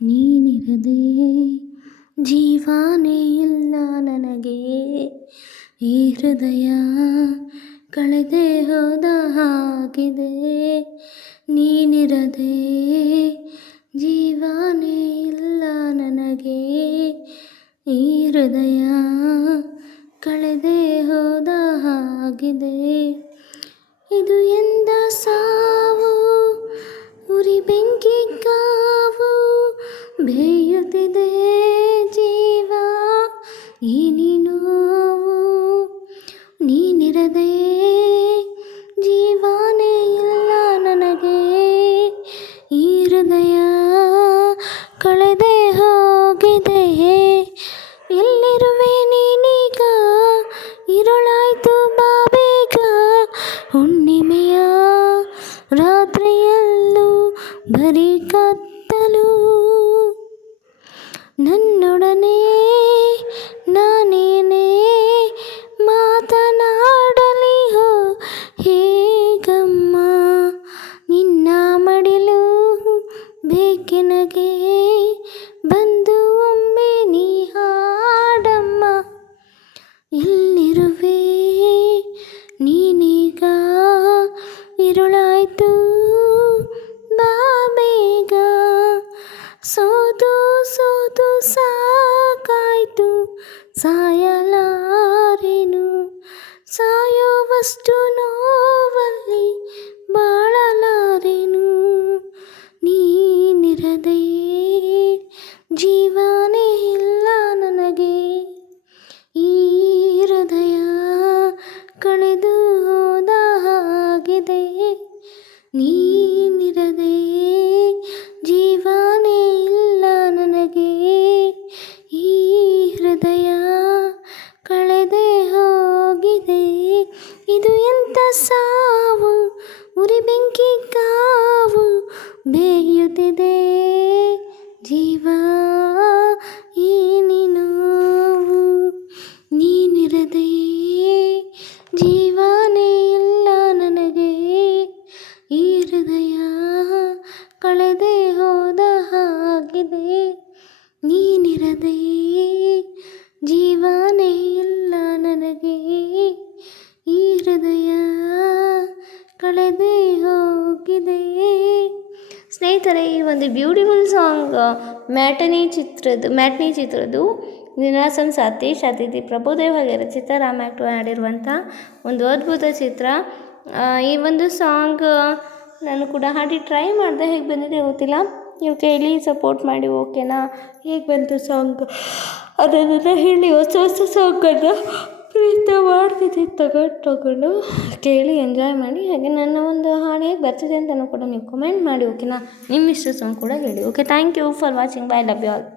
ನೀನಿರದೆ ಜೀವಾನೇ ಇಲ್ಲ ನನಗೆ. ಈ ಹೃದಯ ಕಳೆದೇ ಹೋದ ಹಾಗಿದೆ. ನೀನಿರದೆ ಜೀವಾನೇ ಇಲ್ಲ ನನಗೆ. ಈ ಹೃದಯ ಕಳೆದೇ ಹೋದ ಹಾಗಿದೆ. ಇದು ಎಂದ ಸಾವು, ಉರಿ ಬೆಂಕಿ ಕಾವು, ಬೇಯುತ್ತಿದೆ ಜೀವ ಈ ನೋವು. ನೀನಿರದೆ ಜೀವಾನೇ ಇಲ್ಲ ನನಗೆ. ಈ ಹೃದಯ ಕಳೆದೇ ಹೋಗಿದೆ. ಎಲ್ಲಿರುವೆ ನೀನೀಗ, ഇരുಳಾಯ್ತು ಬಾ ಬೇಗ. ಹುಣ್ಣಿಮೆಯ ರಾತ್ರಿಯಲ್ಲೂ ಬರೀ ಕತ್ತಲು. ನನ್ನೊಡನೆ ನಾನೇನೇ ಮಾತನಾಡಲಿ ಹೋ ಹೇಗಮ್ಮ. ನಿನ್ನ ಮಡಿಲು ಬೇಕೆನಗೆ, ಬಂದು ಒಮ್ಮೆ ನೀ ಹಾಡಮ್ಮ. ಎಲ್ಲಿರುವೆ ನೀನೀಗ, ഇരുಳಾಯ್ತು ಬಾ ಬೇಗ. ಸೋತು ಸೋತು ಸಾಕಾಯ್ತು, ಸಾಯಲಾರೆನು. ಸಾಯೋವಷ್ಟು ನೋವಲ್ಲಿ ಬಾಳಲಾರೆನು. ನೀನಿರದೆ ಜೀವನೇ ಇಲ್ಲ ನನಗೆ. ಈ ಹೃದಯ ಕಳೆದು ಹೋದ ಹಾಗಿದೆ. ನೀನಿರದೆ ಜೀವನೇ ಇಲ್ಲ ನನಗೆ. ಈ ಹೃದಯ ಕಳೆದೇ ಹೋಗಿದೆ. ಇದು ಎಂಥ ಸಾವು, ಉರಿ ಬೆಂಕಿ ಕಾವು, ಬೇಯುತ್ತಿದೆ ಜೀವ ಈ ನೋವು. ನೀನಿರದೆ ಜೀವನೇ ಇಲ್ಲ ನನಗೆ. ಈ ಹೃದಯ ಕಳೆದೇ ಹೋದ ಹಾಗಿದೆ. ನೀನಿರದೆ ಜೀವನೇ ಇಲ್ಲ ನನಗೆ. ಈ ಹೃದಯ ಕಳೆದೇ ಹೋಗಿದೆ. ಸ್ನೇಹಿತರೆ, ಈ ಒಂದು ಬ್ಯೂಟಿಫುಲ್ ಸಾಂಗ್ ಮ್ಯಾಟ್ನಿ ಚಿತ್ರದ್ದು ನೀನಾಸಂ ಸತೀಶ್, ಅತಿಥಿ ಪ್ರಭುದೇವ ಹಾಗೆ ರಚಿತಾ ರಾಮ್ ಆ್ಯಕ್ಟರ್ ಆಡಿರುವಂಥ ಒಂದು ಅದ್ಭುತ ಚಿತ್ರ. ಈ ಒಂದು ಸಾಂಗ್ ನಾನು ಕೂಡ ಹಾಡಿ ಟ್ರೈ ಮಾಡಿದೆ, ಹೇಗೆ ಬಂದಿದೆ ಗೊತ್ತಿಲ್ಲ. ನೀವು ಕೇಳಿ ಸಪೋರ್ಟ್ ಮಾಡಿ, ಓಕೆನಾ? ಹೇಗೆ ಬಂತು ಸಾಂಗ್ ಅದನ್ನೆಲ್ಲ ಹೇಳಿ. ಹೊಸ ಹೊಸ ಸಾಂಗನ್ನು ಪ್ರಯತ್ನ ಮಾಡ್ತಿದ್ದೆ, ತಗೊಂಡು ಕೇಳಿ ಎಂಜಾಯ್ ಮಾಡಿ. ಹಾಗೆ ನನ್ನ ಒಂದು ಹಾಡು ಹೇಗೆ ಬರ್ತಿದೆ ಅಂತಲೂ ಕೂಡ ನೀವು ಕಮೆಂಟ್ ಮಾಡಿ, ಓಕೆನಾ? ನಿಮ್ಮ ಇಷ್ಟ ಸಾಂಗ್ ಕೂಡ ಹೇಳಿ. Okay, thank you for watching. Bye, love you all.